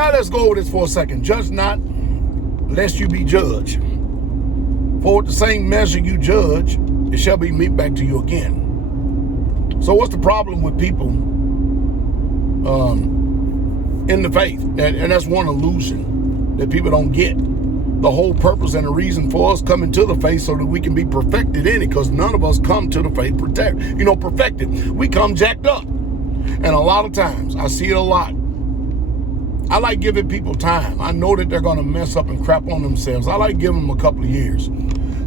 right, let's go over this for a second. Judge not, lest you be judged. For with the same measure you judge, it shall be meet back to you again. So what's the problem with people in the faith? And that's one illusion that people don't get. The whole purpose and the reason for us coming to the faith so that we can be perfected in it, because none of us come to the faith perfected. We come jacked up. And a lot of times, I see it a lot. I like giving people time. I know that they're going to mess up and crap on themselves. I like giving them a couple of years.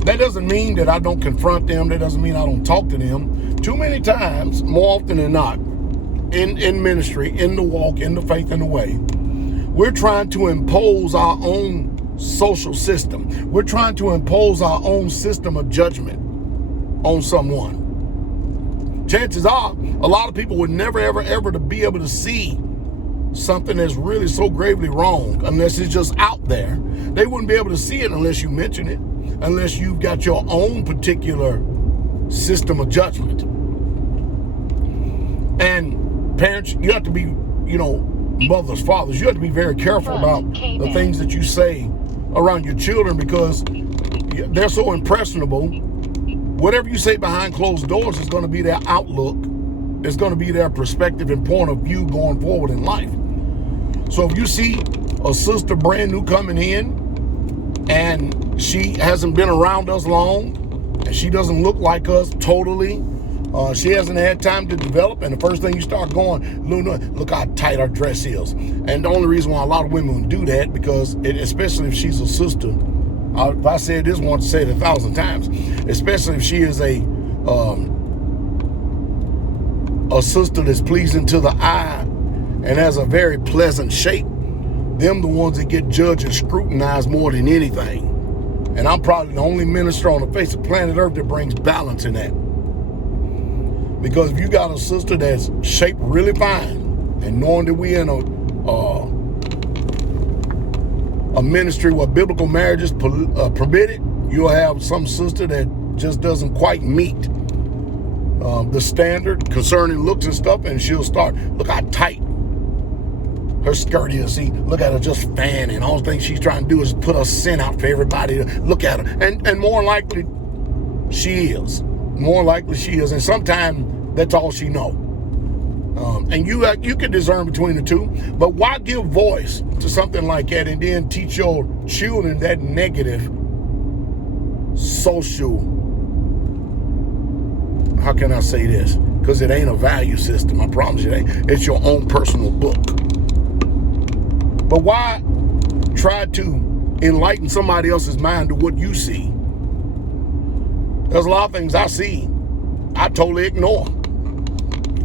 That doesn't mean that I don't confront them. That doesn't mean I don't talk to them. Too many times, more often than not, in ministry, in the walk, in the faith, in the way, we're trying to impose our own social system. We're trying to impose our own system of judgment on someone. Chances are, a lot of people would never, ever to be able to see something that's really so gravely wrong unless it's just out there. They wouldn't be able to see it unless you mention it, unless you've got your own particular system of judgment. And parents, you have to be, mothers, fathers, you have to be very careful about the things that you say around your children, because they're so impressionable. Whatever you say behind closed doors is going to be their outlook. It's going to be their perspective and point of view going forward in life. So if you see a sister brand new coming in and she hasn't been around us long and she doesn't look like us totally, she hasn't had time to develop, and the first thing you start going, look how tight her dress is. And the only reason why a lot of women do that, because especially if she's a sister, if I said this once, say it 1,000 times, especially if she is a sister that's pleasing to the eye and has a very pleasant shape, them the ones that get judged and scrutinized more than anything. And I'm probably the only minister on the face of planet Earth that brings balance in that. Because if you got a sister that's shaped really fine, and knowing that we in a ministry where biblical marriage is permitted, you'll have some sister that just doesn't quite meet the standard concerning looks and stuff, and she'll start, look how tight her skirt is. See, look at her just fanning. All the things she's trying to do is put a sin out for everybody to look at her. And more likely she is. More likely she is. And sometimes that's all she know. And you can discern between the two. But why give voice to something like that and then teach your children that negative social, how can I say this? Because it ain't a value system. I promise you it ain't. It's your own personal book. But why try to enlighten somebody else's mind to what you see? There's a lot of things I see I totally ignore.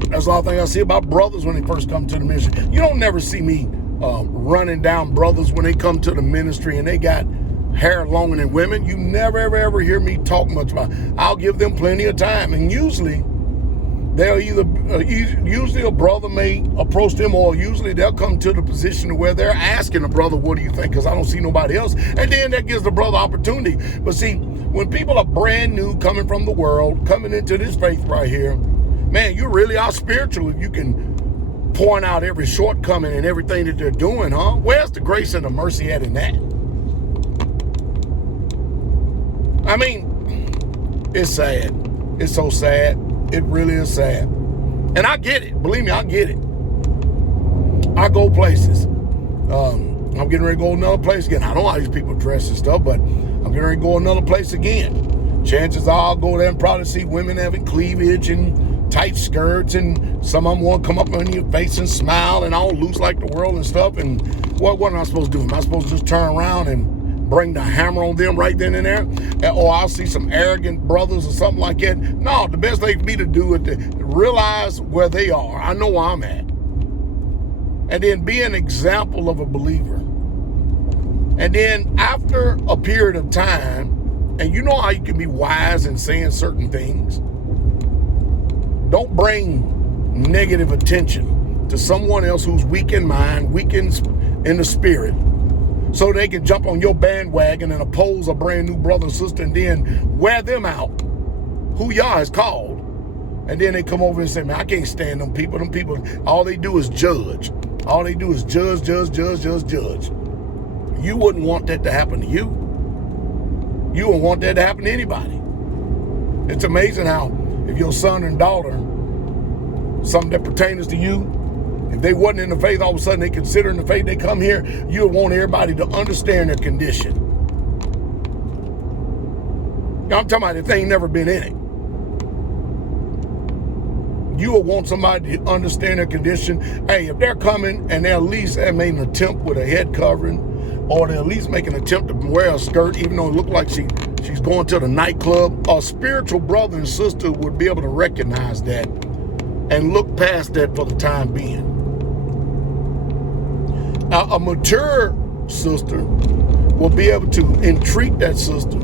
There's a lot of things I see about brothers when they first come to the ministry. You don't never see me running down brothers when they come to the ministry and they got hair longer than women. You never, ever hear me talk much about it. I'll give them plenty of time. And usually, they'll usually a brother may approach them, or usually they'll come to the position where they're asking the brother, what do you think? Because I don't see nobody else. And then that gives the brother opportunity. But see, when people are brand new, coming from the world, coming into this faith right here, man, you really are spiritual if you can point out every shortcoming and everything that they're doing, huh? Where's the grace and the mercy at in that? I mean, it's sad. It's so sad. It really is sad. And I get it. Believe me, I get it. I go places. I'm getting ready to go another place again. I don't know how these people dress and stuff, but I'm getting ready to go another place again. Chances are I'll go there and probably see women having cleavage and tight skirts, and some of them want to come up on your face and smile and all loose like the world and stuff. And what am I supposed to do? Am I supposed to just turn around and bring the hammer on them right then and there? Or I'll see some arrogant brothers or something like that. No, the best thing for me to do is to realize where they are. I know where I'm at. And then be an example of a believer. And then after a period of time, and you know how you can be wise in saying certain things, don't bring negative attention to someone else who's weak in mind, weak in the spirit, so they can jump on your bandwagon and oppose a brand new brother or sister and then wear them out, who Yah is called. And then they come over and say, man, I can't stand them people. Them people, all they do is judge. All they do is judge. You wouldn't want that to happen to you. You wouldn't want that to happen to anybody. It's amazing how if your son and daughter, something that pertains to you, if they wasn't in the faith, all of a sudden they consider in the faith, they come here, you would want everybody to understand their condition. I'm talking about if they ain't never been in it. You will want somebody to understand their condition. Hey, if they're coming and they at least have made an attempt with a head covering, or they at least make an attempt to wear a skirt, even though it looked like she's going to the nightclub, a spiritual brother and sister would be able to recognize that and look past that for the time being. A mature sister will be able to entreat that sister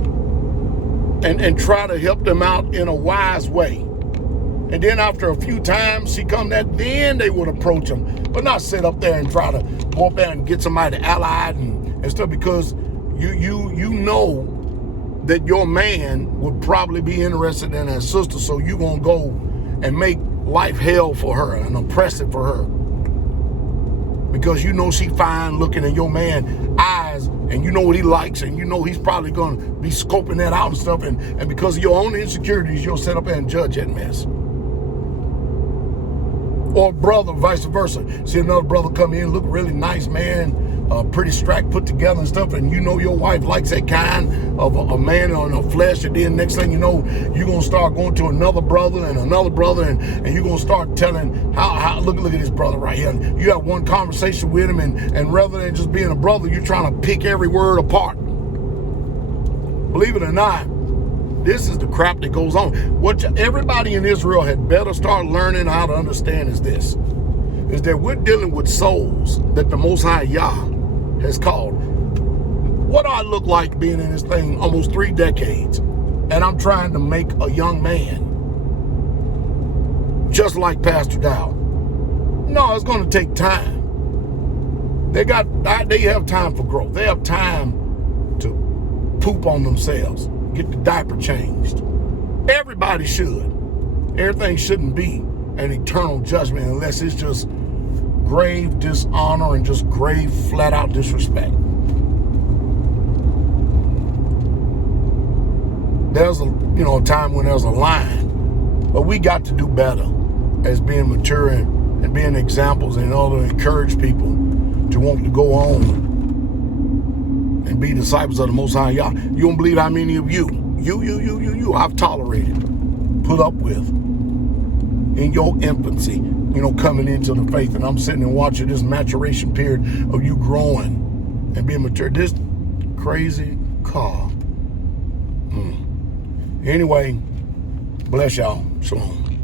and try to help them out in a wise way. And then after a few times she come that, then they would approach them, but not sit up there and try to go up there and get somebody allied and stuff, because you know that your man would probably be interested in that sister, so you gonna go and make life hell for her and oppressive for her, because you know she fine looking in your man eyes, and you know what he likes, and you know he's probably gonna be scoping that out and stuff, and because of your own insecurities, you'll sit up there and judge that mess. Or brother, vice versa. See another brother come in, look really nice, man, pretty strapped, put together and stuff, and you know your wife likes that kind of a man on the flesh, and then next thing you know, you're going to start going to another brother, and you're going to start telling how look at this brother right here. You have one conversation with him, and rather than just being a brother, you're trying to pick every word apart. Believe it or not, this is the crap that goes on. What everybody in Israel had better start learning how to understand is this, is that we're dealing with souls that the Most High Yah has called. What do I look like being in this thing almost 3 decades, and I'm trying to make a young man just like Pastor Dowell? No, it's going to take time. They have time for growth. They have time to poop on themselves, get the diaper changed. Everybody should. Everything shouldn't be an eternal judgment unless it's just grave dishonor and just grave flat out disrespect. There's a time when there's a line, but we got to do better as being mature and being examples in order to encourage people to want to go on and be disciples of the Most High Yah. You don't believe how many of you I've tolerated, put up with in your infancy, coming into the faith, and I'm sitting and watching this maturation period of you growing and being mature. This crazy car. Anyway, bless y'all. Shalom.